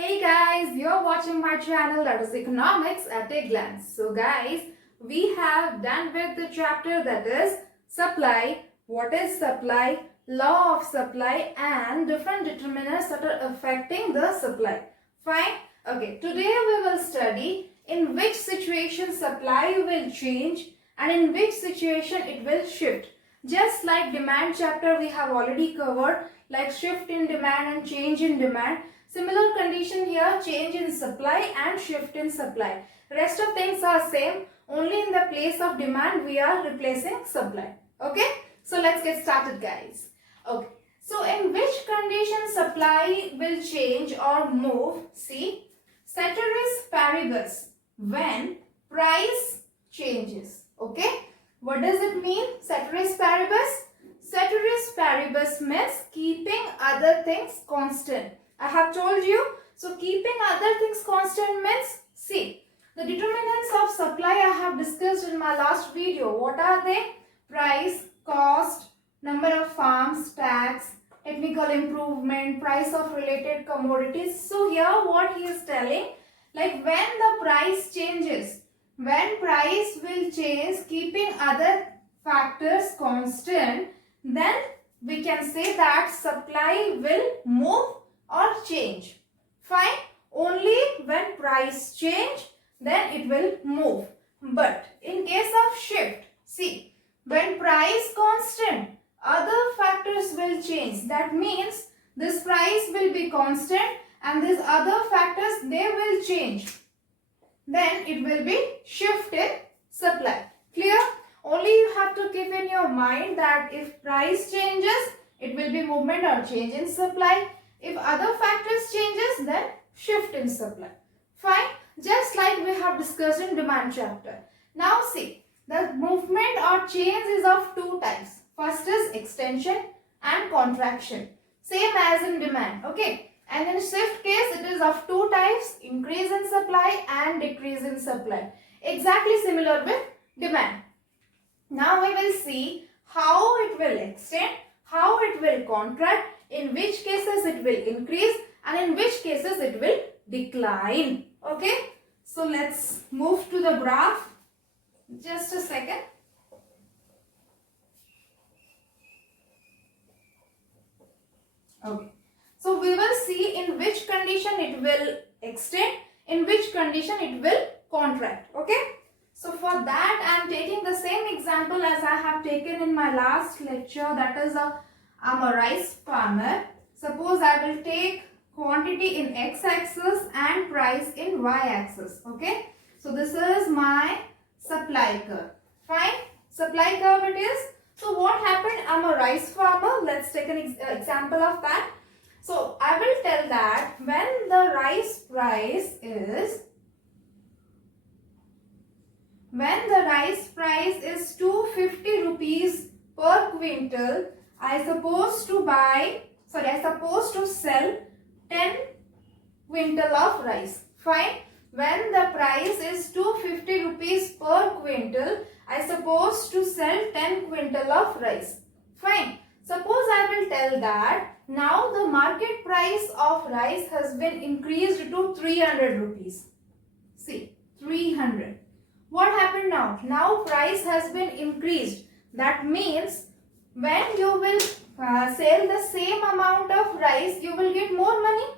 Hey guys, you're watching my channel, that is Economics at a Glance. So guys, we have done with the chapter that is supply, what is supply, law of supply and different determinants that are affecting the supply. Fine? Okay, today we will study in which situation supply will change and in which situation it will shift. Just like demand chapter we have already covered, like shift in demand and change in demand. Similar condition here, change in supply and shift in supply. Rest of things are same, only in the place of demand we are replacing supply. Okay, so let's get started guys. Okay, so in which condition supply will change or move? See, ceteris paribus, when price changes. Okay, what does it mean, ceteris paribus? Ceteris paribus means keeping other things constant. I have told you. So keeping other things constant means, see, the determinants of supply I have discussed in my last video. What are they? Price, cost, number of farms, tax, technical improvement, price of related commodities. So here what he is telling, like when the price changes, when price will change keeping other factors constant, then we can say that supply will move or change. Fine. Only when price change, then it will move. But in case of shift, see, when price constant, other factors will change. That means this price will be constant and these other factors, they will change. Then it will be shift in supply. Clear? Only you have to keep in your mind that if price changes, it will be movement or change in supply. If other factors changes, then shift in supply. Fine. Just like we have discussed in demand chapter. Now see, the movement or change is of two types. First is extension and contraction. Same as in demand. Okay. And in shift case, it is of two types. Increase in supply and decrease in supply. Exactly similar with demand. Now we will see how it will extend, how it will contract, in which cases it will increase and in which cases it will decline. Okay. So let's move to the graph. Just a second. Okay. So we will see in which condition it will extend, in which condition it will contract. Okay. So for that I am taking the same example as I have taken in my last lecture, that is I'm a rice farmer. Suppose I will take quantity in x-axis and price in y-axis. Okay. So this is my supply curve. Fine. Supply curve it is. So what happened? I'm a rice farmer. Let's take an example of that. So I will tell that when the rice price is 250 rupees per quintal, I supposed to sell 10 quintal of rice. Fine. When the price is 250 rupees per quintal, I supposed to sell 10 quintal of rice. Fine. Suppose I will tell that now the market price of rice has been increased to 300 rupees. See, 300. What happened now? Now price has been increased. That means when you will sell the same amount of rice, you will get more money.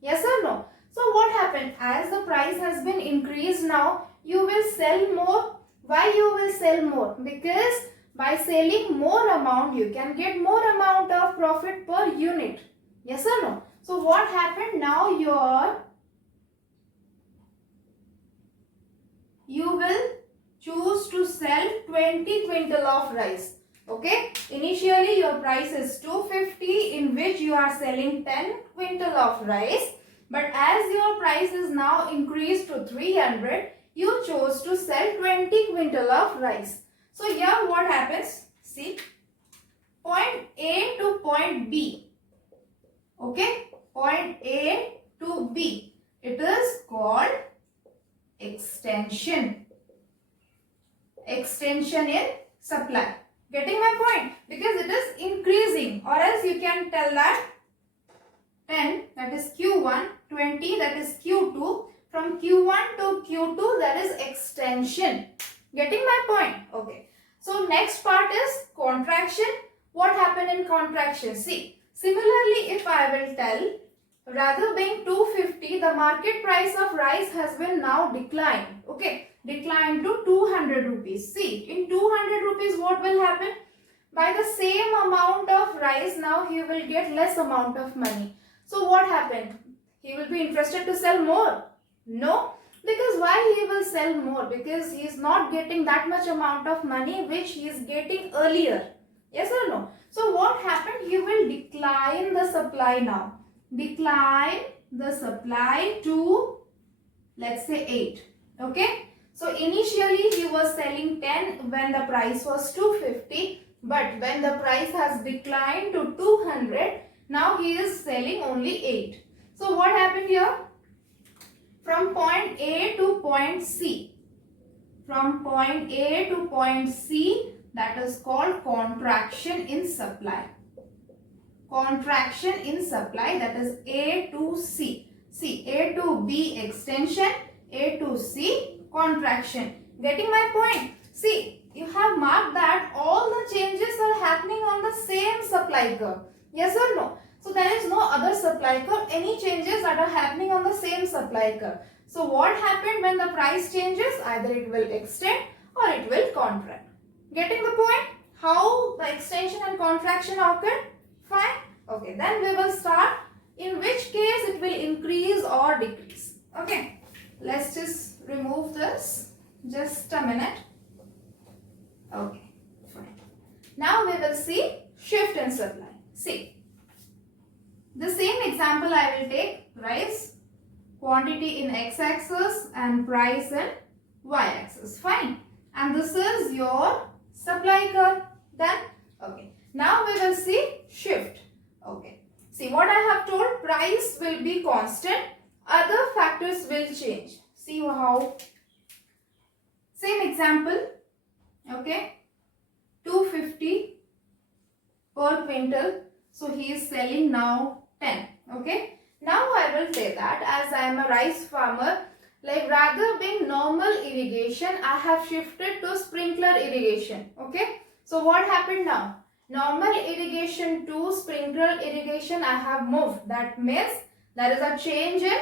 Yes or no? So what happened? As the price has been increased now, you will sell more. Why you will sell more? Because by selling more amount, you can get more amount of profit per unit. Yes or no? So what happened? Now you will choose to sell 20 quintal of rice. Okay. Initially your price is 250, in which you are selling 10 quintal of rice. But as your price is now increased to 300, you chose to sell 20 quintal of rice. So here what happens? See, point A to point B. Okay. Point A to B. It is called extension. Extension in supply. Getting my point? Because it is increasing, or else you can tell that 10, that is Q1, 20, that is Q2. From Q1 to Q2, that is extension. Getting my point? Okay. So next part is contraction. What happened in contraction? See, similarly if I will tell, rather being 250, the market price of rice has been now declined. Okay, declined to 200 rupees. See, in 200 rupees what will happen? By the same amount of rice, now he will get less amount of money. So what happened? He will be interested to sell more? No. Because why he will sell more? Because he is not getting that much amount of money which he is getting earlier. Yes or no? So what happened? He will decline the supply now. Decline the supply to, let's say, 8. Okay. So initially he was selling 10 when the price was 250. But when the price has declined to 200, now he is selling only 8. So what happened here? From point A to point C. From point A to point C, that is called contraction in supply. Contraction in supply, that is A to C. See, A to B extension, A to C contraction. Getting my point? See, you have marked that all the changes are happening on the same supply curve. Yes or no? So there is no other supply curve. Any changes that are happening on the same supply curve. So what happened when the price changes? Either it will extend or it will contract. Getting the point? How the extension and contraction occur? Fine. Okay, then we will start. In which case it will increase or decrease. Okay, let's just remove this. Just a minute. Okay, fine. Now we will see shift in supply. See, the same example I will take, rice, quantity in x-axis and price in y-axis. Fine. And this is your supply curve. Then, okay. Now we will see shift. Okay. See what I have told, price will be constant, other factors will change. See how? Same example. Okay. 250 per quintal. So he is selling now 10. Okay. Now I will say that as I am a rice farmer, like rather being normal irrigation, I have shifted to sprinkler irrigation. Okay. So what happened now? Normal irrigation to sprinkler irrigation I have moved. That means there is a change in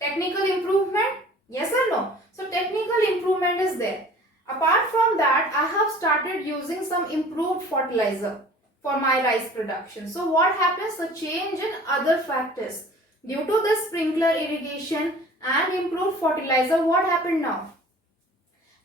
technical improvement. Yes or no? So technical improvement is there. Apart from that, I have started using some improved fertilizer for my rice production. So what happens? The change in other factors. Due to this sprinkler irrigation and improved fertilizer, what happened now?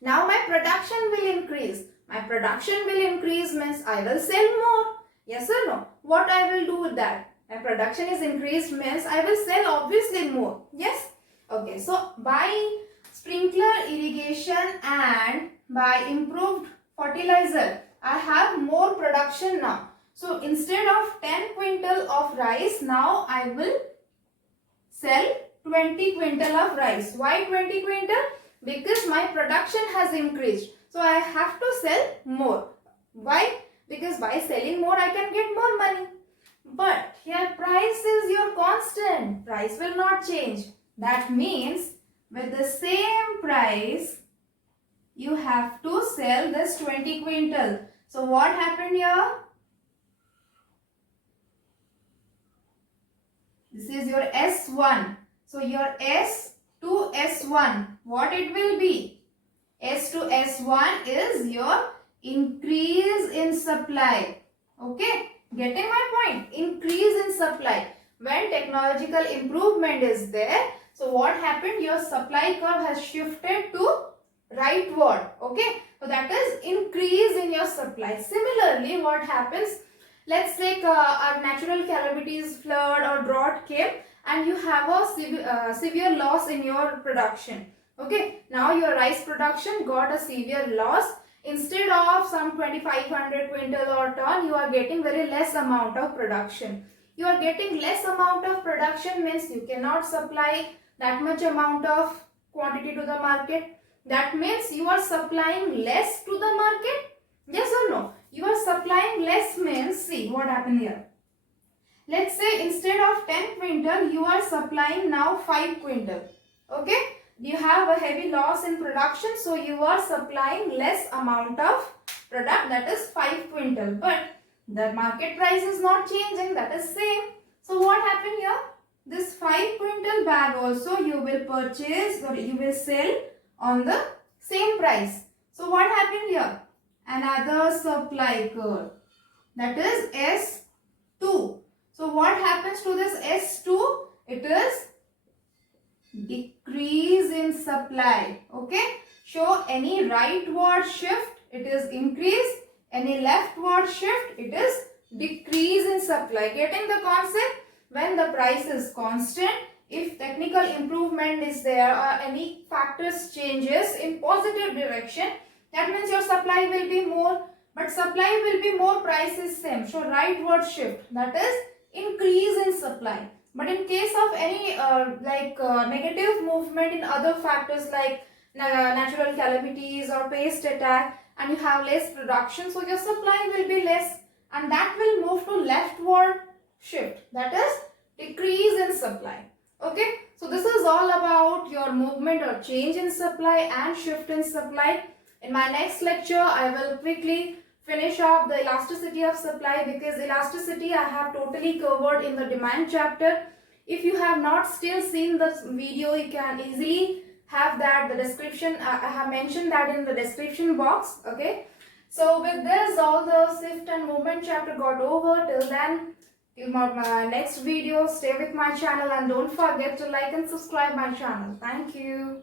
Now my production will increase. My production will increase means I will sell more. Yes or no? What I will do with that? My production is increased means I will sell obviously more. Yes? Okay. So by sprinkler irrigation and by improved fertilizer, I have more production now. So instead of 10 quintal of rice, now I will sell 20 quintal of rice. Why 20 quintal? Because my production has increased. So I have to sell more. Why? Because by selling more I can get more money. But here price is your constant. Price will not change. That means with the same price you have to sell this 20 quintal. So what happened here? This is your S1. So your S to S1, what it will be? S to S1 is your increase in supply. Okay, getting my point? Increase in supply. When technological improvement is there, so what happened? Your supply curve has shifted to rightward. Okay, so that is increase in your supply. Similarly, what happens? Let's say a natural calamities, flood or drought came and you have a severe loss in your production. Okay, now your rice production got a severe loss. Instead of some 2500 quintal or ton, you are getting very less amount of production. You are getting less amount of production means you cannot supply that much amount of quantity to the market. That means you are supplying less to the market. Yes or no? You are supplying less means, see what happened here. Let's say instead of 10 quintal, you are supplying now 5 quintal. Okay. You have a heavy loss in production, so you are supplying less amount of product, that is 5 quintal. But the market price is not changing, that is same. So what happened here? This 5 quintal bag also you will purchase or you will sell on the same price. So what happened here? Another supply curve, that is S2. So what happens to this S2? It is decrease in supply. Okay. Show any rightward shift, it is increase. Any leftward shift, it is decrease in supply. Getting the concept? When the price is constant, if technical improvement is there or any factors changes in positive direction, that means your supply will be more, but supply will be more, price is same. So rightward shift, that is increase in supply. But in case of any negative movement in other factors like natural calamities or pest attack, and you have less production, so your supply will be less, and that will move to leftward shift, that is decrease in supply. Okay, so this is all about your movement or change in supply and shift in supply. In my next lecture, I will quickly finish up the elasticity of supply, because elasticity I have totally covered in the demand chapter. If you have not still seen this video, you can easily have that, the description, I have mentioned that in the description box. Okay, so with this, all the shift and movement chapter got over. Till then, till my next video, stay with my channel and don't forget to like and subscribe my channel. Thank you.